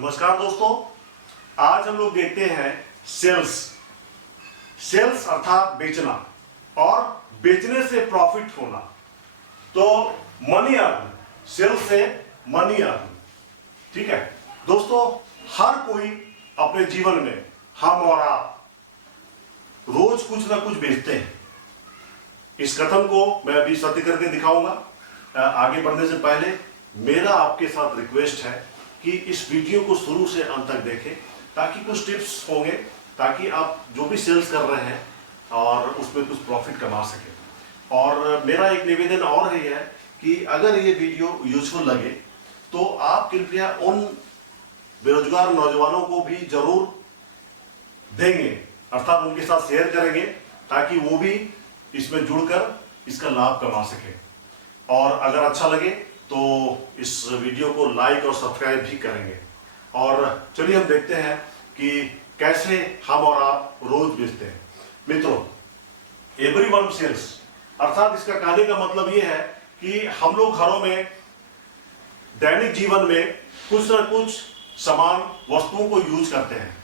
नमस्कार दोस्तों, आज हम लोग देखते हैं सेल्स। सेल्स अर्थात बेचना और बेचने से प्रॉफिट होना। तो मनी अर्न, सेल्स से मनी अर्न। ठीक है दोस्तों, हर कोई अपने जीवन में, हम और आप रोज कुछ ना कुछ बेचते हैं। इस कथन को मैं अभी सत्य करके दिखाऊंगा। आगे बढ़ने से पहले मेरा आपके साथ रिक्वेस्ट है कि इस वीडियो को शुरू से अंत तक देखें, ताकि कुछ टिप्स होंगे, ताकि आप जो भी सेल्स कर रहे हैं और उसमें कुछ प्रॉफिट कमा सकें। और मेरा एक निवेदन और है कि अगर ये वीडियो यूजफुल लगे तो आप कृपया उन बेरोजगार नौजवानों को भी जरूर देंगे, अर्थात उनके साथ शेयर करेंगे, ताकि वो भी इसमें जुड़कर इसका लाभ कमा सके। और अगर अच्छा लगे तो इस वीडियो को लाइक और सब्सक्राइब भी करेंगे। और चलिए हम देखते हैं कि कैसे हम और आप रोज बेचते हैं। मित्रों, एवरीवन सेल्स, अर्थात इसका कहने का मतलब यह है कि हम लोग घरों में दैनिक जीवन में कुछ ना कुछ सामान, वस्तुओं को यूज करते हैं।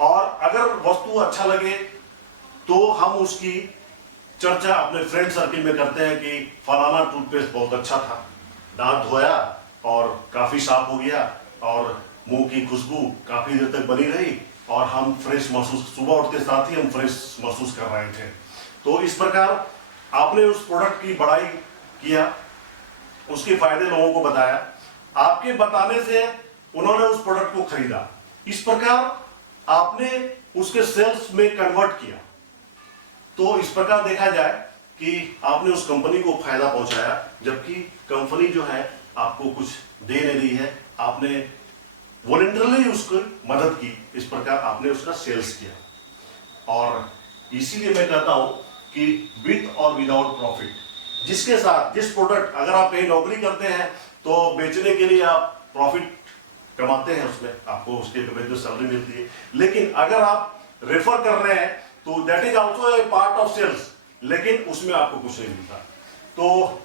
और अगर वस्तु अच्छा लगे तो हम उसकी चर्चा अपने फ्रेंड सर्किल में करते हैं कि फलाना टूथपेस्ट बहुत अच्छा था, दांत धोया और काफी साफ हो गया और मुंह की खुशबू काफी देर तक बनी रही और हम फ्रेश महसूस, सुबह उठते साथ ही हम फ्रेश महसूस कर रहे थे। तो इस प्रकार आपने उस प्रोडक्ट की बड़ाई किया, उसके फायदे लोगों को बताया, आपके बताने से उन्होंने उस प्रोडक्ट को खरीदा। इस प्रकार आपने उसके सेल्स में कन्वर्ट किया। तो इस प्रकार देखा जाए कि आपने उस कंपनी को फायदा पहुंचाया, जबकि कंपनी जो है आपको कुछ दे नहीं रही है, आपने वॉलंटरली उसको मदद की। इस प्रकार आपने उसका सेल्स किया। और इसीलिए मैं कहता हूं कि विद और विदाउट प्रॉफिट, जिसके साथ जिस प्रोडक्ट, अगर आप कहीं नौकरी करते हैं तो बेचने के लिए आप प्रॉफिट कमाते हैं, उसमें आपको उसके जो सैलरी मिलती है। लेकिन अगर आप रेफर कर रहे हैं तो that is also a part of sales, लेकिन उसमें आपको कुछ नहीं मिलता। तो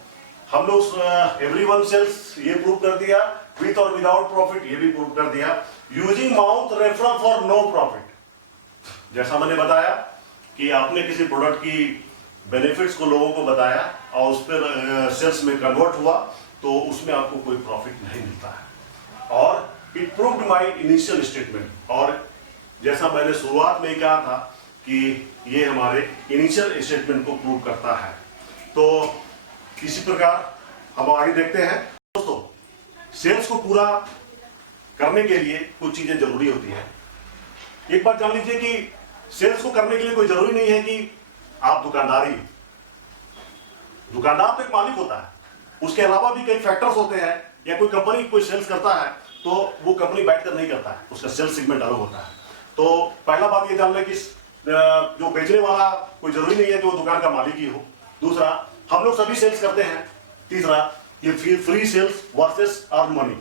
हम लोग एवरीवन सेल्स ये प्रूव कर दिया, विथ और विदाउट प्रॉफिट ये भी प्रूव कर दिया। Using mouth referral for no profit, जैसा मैंने बताया कि आपने किसी प्रोडक्ट की बेनिफिट्स को लोगों को बताया और उस पर सेल्स में कन्वर्ट हुआ, तो उसमें आपको कोई प्रॉफिट नहीं मिलता है। और it proved my initial statement, और जैसा मैंने शुरुआत में ही कहा था कि ये हमारे इनिशियल स्टेटमेंट को प्रूव करता है। तो इसी प्रकार हम आगे देखते हैं। दोस्तों, सेल्स को पूरा करने के लिए कुछ चीजें जरूरी होती हैं। एक बात जान लीजिए कि सेल्स को करने के लिए कोई जरूरी नहीं है कि आप दुकानदार तो एक मालिक होता है, उसके अलावा भी कई फैक्टर्स होते हैं। या कोई कंपनी कोई सेल्स करता है तो वो कंपनी बैठकर नहीं करता है, उसका सेल्स सेगमेंट अलग होता है। तो पहला बात ये जान लें कि जो बेचने वाला कोई जरूरी नहीं है कि वो दुकान का मालिक ही हो। दूसरा, हम लोग सभी सेल्स करते हैं। तीसरा, ये free sales versus earn money,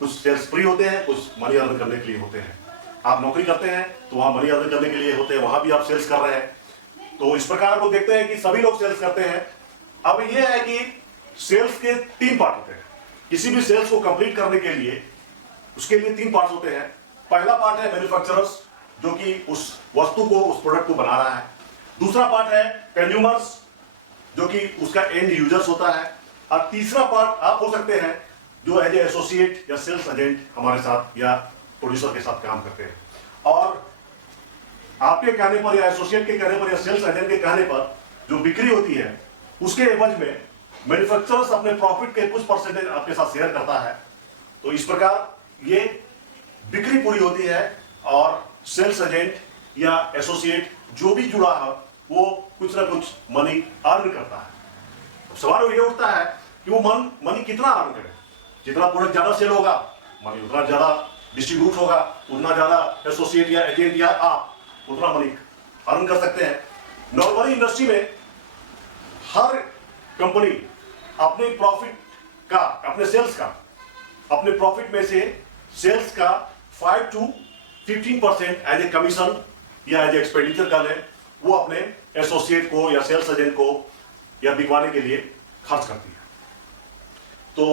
कुछ सेल्स फ्री होते हैं, कुछ मनी अर्न करने के लिए होते हैं। आप नौकरी करते हैं तो वहां मनी अर्न करने के लिए होते हैं, वहां भी आप सेल्स कर रहे हैं। तो इस प्रकार हम देखते हैं कि सभी लोग सेल्स करते हैं। अब यह है कि सेल्स के 3 पार्ट होते हैं। किसी भी सेल्स को कंप्लीट करने के लिए उसके लिए 3 पार्ट होते हैं। पहला पार्ट है मैन्युफैक्चरर्स, जो कि उस वस्तु को, उस प्रोडक्ट को बना रहा है। दूसरा पार्ट है कंज्यूमर्स, जो कि उसका एंड यूजर्स होता है। और तीसरा पार्ट आप हो सकते हैं जो एज ए एसोसिएट या सेल्स एजेंट हमारे साथ या प्रोड्यूसर के साथ काम करते हैं। और आपके कहने पर या एसोसिएट के कहने पर या सेल्स एजेंट के कहने पर जो बिक्री होती है, उसके एवज में मैन्युफैक्चरर्स अपने प्रॉफिट के कुछ परसेंटेज आपके साथ शेयर करता है। तो इस प्रकार ये बिक्री पूरी होती है और सेल्स एजेंट या एसोसिएट जो भी जुड़ा है वो कुछ ना कुछ मनी अर्न करता है। अब सवाल ये उठता है कि वो मनी कितना अर्न करे। जितना प्रोडक्ट ज्यादा सेल होगा, मनी उतना ज्यादा डिस्ट्रीब्यूट होगा, उतना ज्यादा एसोसिएट या एजेंट या आप उतना मनी अर्न कर सकते हैं। नॉर्मली इंडस्ट्री में हर कंपनी अपने प्रॉफिट का, अपने सेल्स का, अपने प्रॉफिट में से सेल्स का 5 to 15% एज ए कमीशन या एज एक्सपेंडिचर का ले, वो अपने एसोसिएट को या सेल्स एजेंट को या बिकवाने के लिए खर्च करती है। तो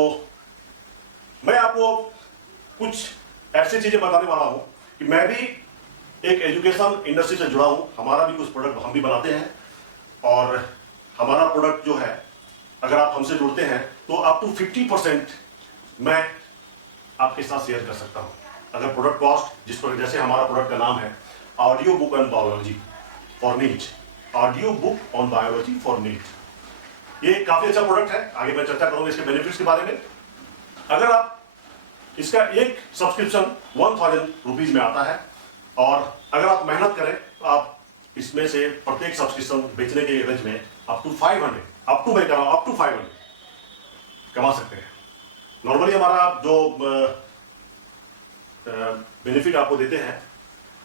मैं आपको कुछ ऐसी चीजें बताने वाला हूं कि मैं भी एक एजुकेशन इंडस्ट्री से जुड़ा हूं, हमारा भी कुछ प्रोडक्ट हम भी बनाते हैं, और हमारा प्रोडक्ट जो है अगर आप हमसे जुड़ते हैं तो अप टू 50% मैं आपके साथ शेयर कर सकता हूं। अगर प्रोडक्ट कॉस्ट, जिस पर जैसे हमारा प्रोडक्ट का नाम है audio book on biology for NEET, audio book on biology for NEET, ये काफी अच्छा प्रोडक्ट है। आगे मैं चर्चा करूंगा इसके बेनिफिट्स के बारे में। अगर आप इसका एक सब्सक्रिप्शन 1000 रुपीज में आता है, और अगर आप मेहनत करें तो आप इसमें से प्रत्येक सब्सक्रिप्शन बेचने के एवज में अप टू 500 कमा सकते हैं। नॉर्मली हमारा जो बेनिफिट आपको देते हैं,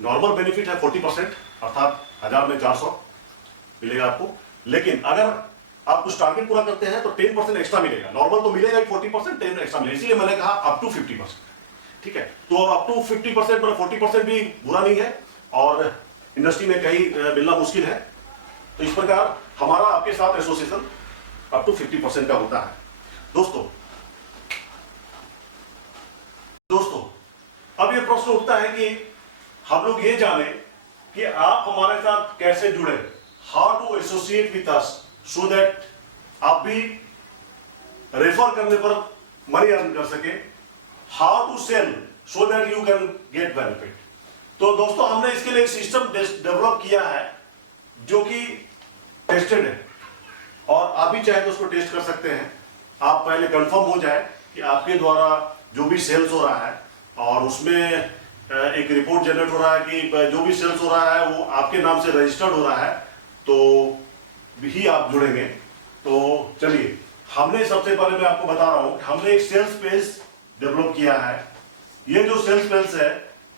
नॉर्मल बेनिफिट है 40%, अर्थात 1000 में 400 मिलेगा आपको। लेकिन अगर आप कुछ टारगेट पूरा करते हैं तो 10% एक्स्ट्रा मिलेगा। नॉर्मल तो मिलेगा ही 40%, 10 एक्स्ट्रा मिलेगा, इसीलिए मैंने कहा अप टू 50%। ठीक है, तो अप टू 50% मतलब 40% भी बुरा नहीं है, और इंडस्ट्री में कहीं मिलना मुश्किल है। तो इस प्रकार हमारा आपके साथ एसोसिएशन अप टू 50% का होता है। दोस्तों अब ये प्रश्न उठता है कि हम लोग ये जाने कि आप हमारे साथ कैसे जुड़े, how to associate with us so that आप भी रेफर करने पर मनी अर्न कर सके, how to sell so that you can get benefit. तो दोस्तों हमने इसके लिए एक सिस्टम डेवलप किया है जो कि टेस्टेड है, और आप भी चाहे तो उसको टेस्ट कर सकते हैं। आप पहले कंफर्म हो जाए कि आपके द्वारा जो भी सेल्स हो रहा है, और उसमें एक रिपोर्ट जनरेट हो रहा है कि जो भी सेल्स हो रहा है वो आपके नाम से रजिस्टर्ड हो रहा है, तो ही आप जुड़ेंगे। तो चलिए, हमने सबसे पहले मैं आपको बता रहा हूं, हमने एक सेल्स पेज डेवलप किया है। ये जो सेल्स पेज है,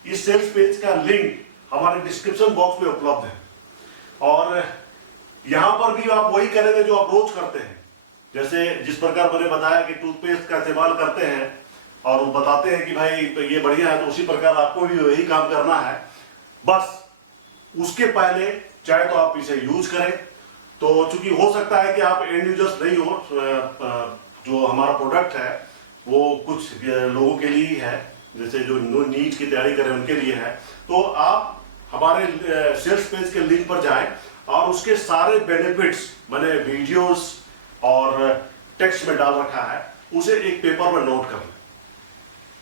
इस सेल्स पेज का लिंक हमारे डिस्क्रिप्शन बॉक्स में उपलब्ध है, और यहां पर भी आप वही करेंगे जो आप रोज करते हैं। जैसे जिस प्रकार मैंने बताया कि टूथपेस्ट का इस्तेमाल करते हैं और वो बताते हैं कि भाई ये बढ़िया है, तो उसी प्रकार आपको भी वही काम करना है। बस उसके पहले चाहे तो आप इसे यूज करें, तो चूंकि हो सकता है कि आप एंड यूजर्स नहीं हो, जो हमारा प्रोडक्ट है वो कुछ लोगों के लिए ही है, जैसे जो नीट की तैयारी करें उनके लिए है। तो आप हमारे सेल्स पेज के लिंक पर जाएं और उसके सारे बेनिफिट्स मैंने वीडियोस और टेक्स्ट में डाल रखा है, उसे एक पेपर में नोट कर लें।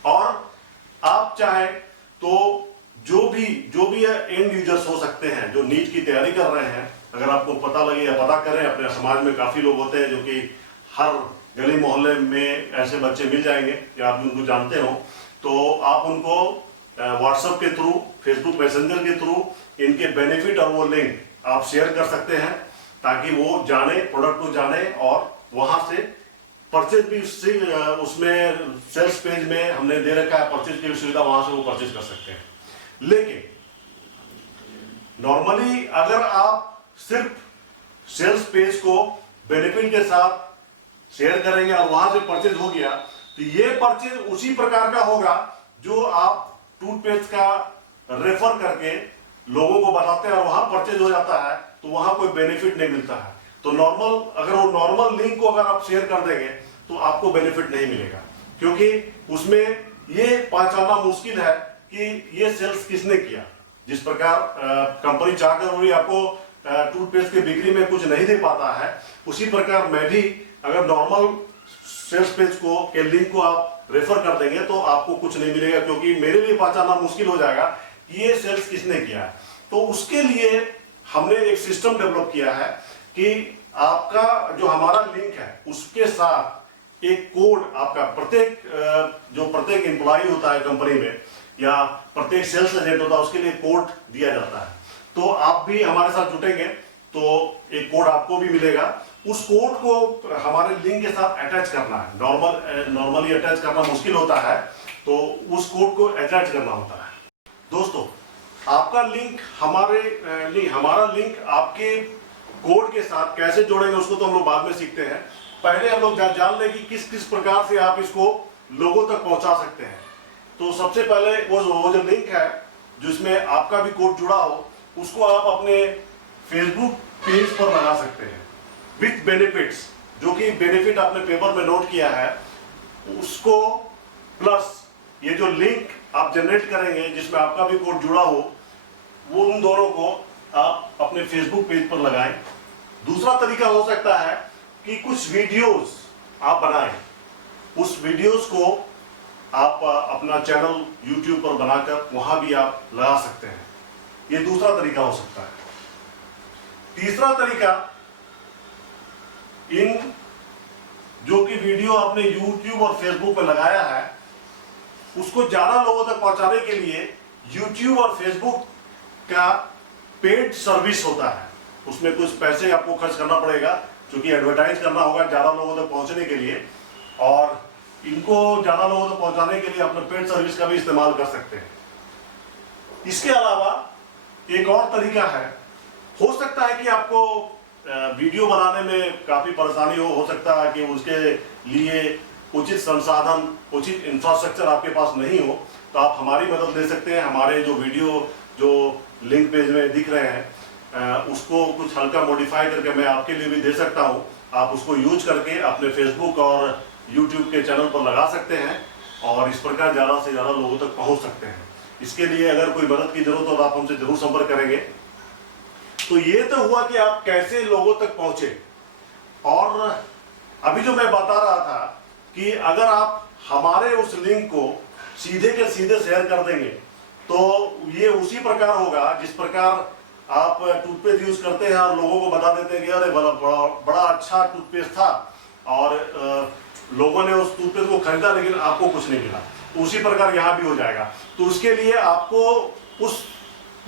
और आप चाहे तो जो भी एंड यूजर्स हो सकते हैं जो नीट की तैयारी कर रहे हैं, अगर आपको पता लगे या पता करें, अपने समाज में काफी लोग होते हैं जो कि हर गली मोहल्ले में ऐसे बच्चे मिल जाएंगे या आप उनको जानते हो, तो आप उनको व्हाट्सएप के थ्रू, फेसबुक मैसेंजर के थ्रू इनके बेनिफिट और वो लिंक आप शेयर कर सकते हैं, ताकि वो जाने, प्रोडक्ट को जाने, और वहां से परचेज भी उसमें सेल्स पेज में हमने दे रखा है परचेज की सुविधा, वहां से वो परचेज कर सकते हैं। लेकिन नॉर्मली अगर आप सिर्फ सेल्स पेज को बेनिफिट के साथ शेयर करेंगे और वहां से परचेज हो गया, तो ये परचेज उसी प्रकार का होगा जो आप टूथपेस्ट का रेफर करके लोगों को बताते हैं और वहां परचेज हो जाता है, तो वहां कोई बेनिफिट नहीं मिलता है। तो अगर वो नॉर्मल लिंक को अगर आप शेयर कर देंगे तो आपको बेनिफिट नहीं मिलेगा, क्योंकि उसमें ये पहचानना मुश्किल है कि ये सेल्स किसने किया। जिस प्रकार कंपनी चाहकर भी आपको टूथपेस्ट की बिक्री में कुछ नहीं दे पाता है, उसी प्रकार मैं भी अगर नॉर्मल सेल्स पेज के लिंक को आप रेफर कर देंगे तो आपको कुछ नहीं मिलेगा, क्योंकि मेरे लिए पहचानना मुश्किल हो जाएगा कि ये सेल्स किसने किया है। तो उसके लिए हमने एक सिस्टम डेवलप किया है कि आपका जो हमारा लिंक है उसके साथ एक कोड, आपका प्रत्येक एम्प्लॉय होता है कंपनी में या प्रत्येक सेल्स एजेंट होता है, उसके लिए कोड दिया जाता है। तो आप भी हमारे साथ जुटेंगे तो एक कोड आपको भी मिलेगा। उस कोड को हमारे लिंक के साथ अटैच करना है। नॉर्मली अटैच करना मुश्किल होता है, तो उस कोड को अटैच करना होता है। दोस्तों, आपका लिंक हमारा लिंक आपके कोड के साथ कैसे जोड़ेंगे उसको तो हम लोग बाद में सीखते हैं। पहले हम लोग जान लें कि किस किस प्रकार से आप इसको लोगों तक पहुंचा सकते हैं। तो सबसे पहले वो जो लिंक है जिसमें आपका भी कोड जुड़ा हो, उसको आप अपने फेसबुक पेज पर लगा सकते हैं विथ बेनिफिट्स। जो कि बेनिफिट आपने पेपर में नोट किया है उसको, प्लस ये जो लिंक आप जनरेट करेंगे जिसमें आपका भी कोड जुड़ा हो, वो उन दोनों को आप अपने फेसबुक पेज पर लगाएं। दूसरा तरीका हो सकता है कि कुछ वीडियोस आप बनाएं, उस वीडियोस को आप अपना चैनल यूट्यूब पर बनाकर वहां भी आप लगा सकते हैं। ये दूसरा तरीका हो सकता है। तीसरा तरीका, इन जो कि वीडियो आपने यूट्यूब और फेसबुक पर लगाया है उसको ज्यादा लोगों तक पहुंचाने के लिए यूट्यूब और फेसबुक का पेड सर्विस होता है। उसमें कुछ पैसे आपको खर्च करना पड़ेगा, क्योंकि एडवर्टाइज करना होगा ज्यादा लोगों तक पहुंचने के लिए, और इनको ज्यादा लोगों तक पहुंचाने के लिए अपने पेड सर्विस का भी इस्तेमाल कर सकते हैं। इसके अलावा एक और तरीका है, हो सकता है कि आपको वीडियो बनाने में काफी परेशानी हो सकता है कि उसके लिए उचित संसाधन, उचित इंफ्रास्ट्रक्चर आपके पास नहीं हो, तो आप हमारी मदद ले सकते हैं। हमारे जो वीडियो जो लिंक पेज में दिख रहे हैं उसको कुछ हल्का मॉडिफाई करके मैं आपके लिए भी दे सकता हूं। आप उसको यूज करके अपने फेसबुक और यूट्यूब के चैनल पर लगा सकते हैं और इस प्रकार ज़्यादा से ज़्यादा लोगों तक पहुंच सकते हैं। इसके लिए अगर कोई मदद की जरूरत हो तो आप हमसे जरूर संपर्क करेंगे। तो ये तो हुआ कि आप कैसे लोगों तक पहुंचे, और अभी जो मैं बता रहा था कि अगर आप हमारे उस लिंक को सीधे के सीधे शेयर कर देंगे तो ये उसी प्रकार होगा जिस प्रकार आप टूथपेस्ट यूज करते हैं और लोगों को बता देते हैं कि अरे बड़ा अच्छा टूथपेस्ट था और लोगों ने उस टूथपेस्ट को खरीदा लेकिन आपको कुछ नहीं मिला, तो उसी प्रकार यहाँ भी हो जाएगा। तो उसके लिए आपको उस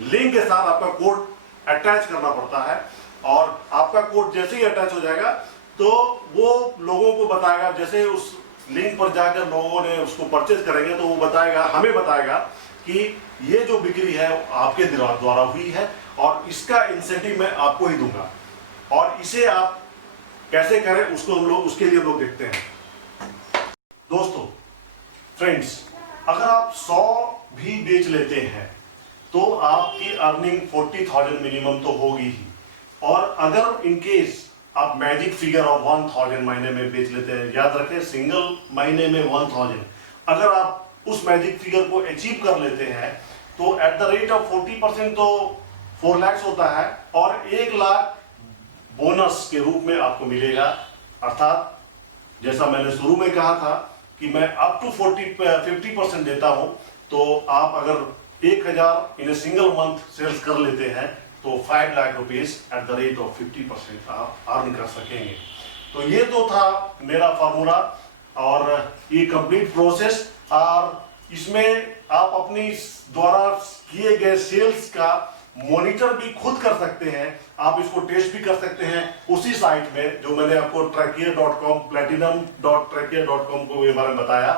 लिंक के साथ आपका कोड अटैच करना पड़ता है, और आपका कोड जैसे ही अटैच हो जाएगा तो वो लोगों को बताएगा। जैसे उस लिंक पर जाकर लोगों ने उसको परचेज करेंगे तो वो बताएगा, हमें बताएगा कि ये जो बिक्री है आपके द्वारा हुई है और इसका इंसेंटिव मैं आपको ही दूंगा। और इसे आप कैसे करें उसके लिए हम लोग देखते हैं। दोस्तों, फ्रेंड्स, अगर आप 100 भी बेच लेते हैं तो आपकी अर्निंग 40,000 मिनिमम तो होगी ही, और अगर इनकेस आप मैजिक फिगर ऑफ 1000 महीने में बेच लेते हैं, याद रखें सिंगल महीने में 1000, अगर आप उस मैजिक फिगर को अचीव कर लेते हैं तो एट द रेट ऑफ 40% तो 4 लाख होता है, और 1 लाख बोनस के रूप में आपको मिलेगा। अर्थात जैसा मैंने शुरू में कहा था कि मैं अप टू 50% देता हूं, तो आप अगर 1000 इन ए सिंगल मंथ सेल्स कर लेते हैं तो 5 lakh rupees at the rate of 50% आप अर्न कर सकेंगे। तो ये तो था मेरा फार्मूला और ये कंप्लीट प्रोसेस, और इसमें आप अपनी द्वारा किए गए सेल्स का मॉनिटर भी खुद कर सकते हैं। आप इसको टेस्ट भी कर सकते हैं उसी साइट में जो मैंने आपको trackier.com platinum.trackier.com को ये बारे में बताया।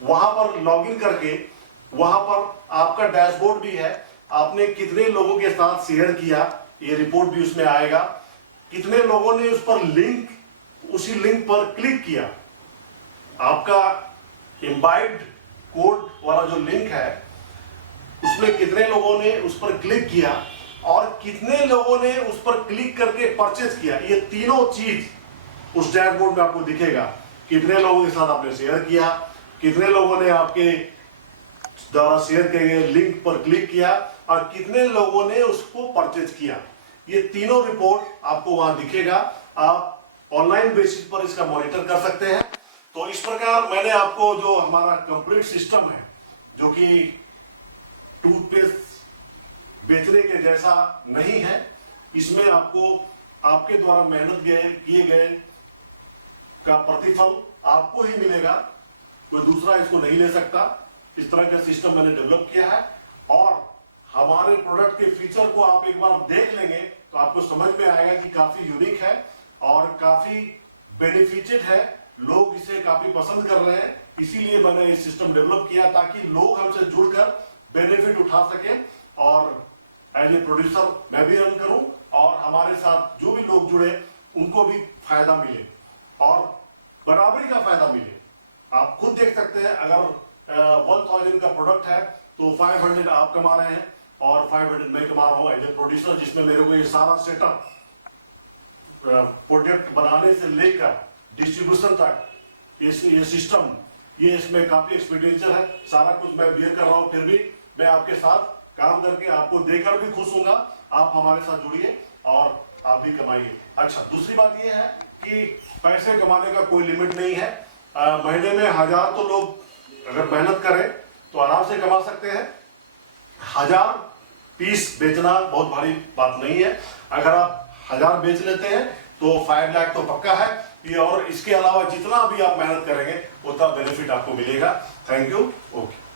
वहां पर लॉगिन करके वहां पर आपका डैशबोर्ड भी है, आपने कितने लोगों के साथ शेयर किया ये रिपोर्ट भी उसमें आएगा, कितने लोगों ने उस पर उसी लिंक पर क्लिक किया, आपका इम्बाइब्ड कोड वाला जो लिंक है उसमें कितने लोगों ने उस पर क्लिक किया और कितने लोगों ने उस पर क्लिक करके परचेज किया। ये तीनों चीज उस डैशबोर्ड में आपको दिखेगा। कितने लोगों के साथ आपने शेयर किया, कितने लोगों ने आपके द्वारा शेयर किए गए लिंक पर क्लिक किया और कितने लोगों ने उसको परचेज किया। ये तीनों रिपोर्ट आपको वहां दिखेगा। आप ऑनलाइन बेसिस पर इसका मॉनिटर कर सकते हैं। तो इस प्रकार मैंने आपको जो हमारा कंप्लीट सिस्टम है, जो कि टूथपेस्ट बेचने के जैसा नहीं है, इसमें आपको आपके द्वारा मेहनत किए गए का प्रतिफल आपको ही मिलेगा, कोई दूसरा इसको नहीं ले सकता। इस तरह का सिस्टम मैंने डेवलप किया है, और हमारे प्रोडक्ट के फीचर को आप एक बार देख लेंगे तो आपको समझ में आएगा कि काफी यूनिक है और काफी बेनिफिटेड है। लोग इसे काफी पसंद कर रहे हैं, इसीलिए मैंने ये सिस्टम डेवलप किया ताकि लोग हमसे जुड़कर बेनिफिट उठा सकें, और एज ए प्रोड्यूसर मैं भी अर्न करूं और हमारे साथ जो भी लोग जुड़े उनको भी फायदा मिले और बराबरी का फायदा मिले। आप खुद देख सकते हैं, अगर 1000 का प्रोडक्ट है तो 500 आप कमा रहे हैं और 500 मैं कमा रहा हूं एज ए प्रोड्यूसर, जिसमें मेरे को ये सारा सेटअप प्रोडक्ट बनाने से लेकर डिस्ट्रीब्यूशन तक ये सिस्टम, ये इसमें काफी एक्सपेंडिचर है, सारा कुछ मैं बियर कर रहा हूँ, फिर भी मैं आपके साथ काम करके आपको देकर भी खुश हूँगा। आप हमारे साथ जुड़िए और आप भी कमाइए। अच्छा, दूसरी बात ये है कि पैसे कमाने का कोई लिमिट नहीं है। महीने में 1000 तो लोग अगर मेहनत करें तो आराम से कमा सकते हैं। 1000 पीस बेचना बहुत भारी बात नहीं है। अगर आप 1000 बेच लेते हैं तो 5 लाख तो पक्का है ये, और इसके अलावा जितना भी आप मेहनत करेंगे उतना बेनिफिट आपको मिलेगा। Thank you. ओके।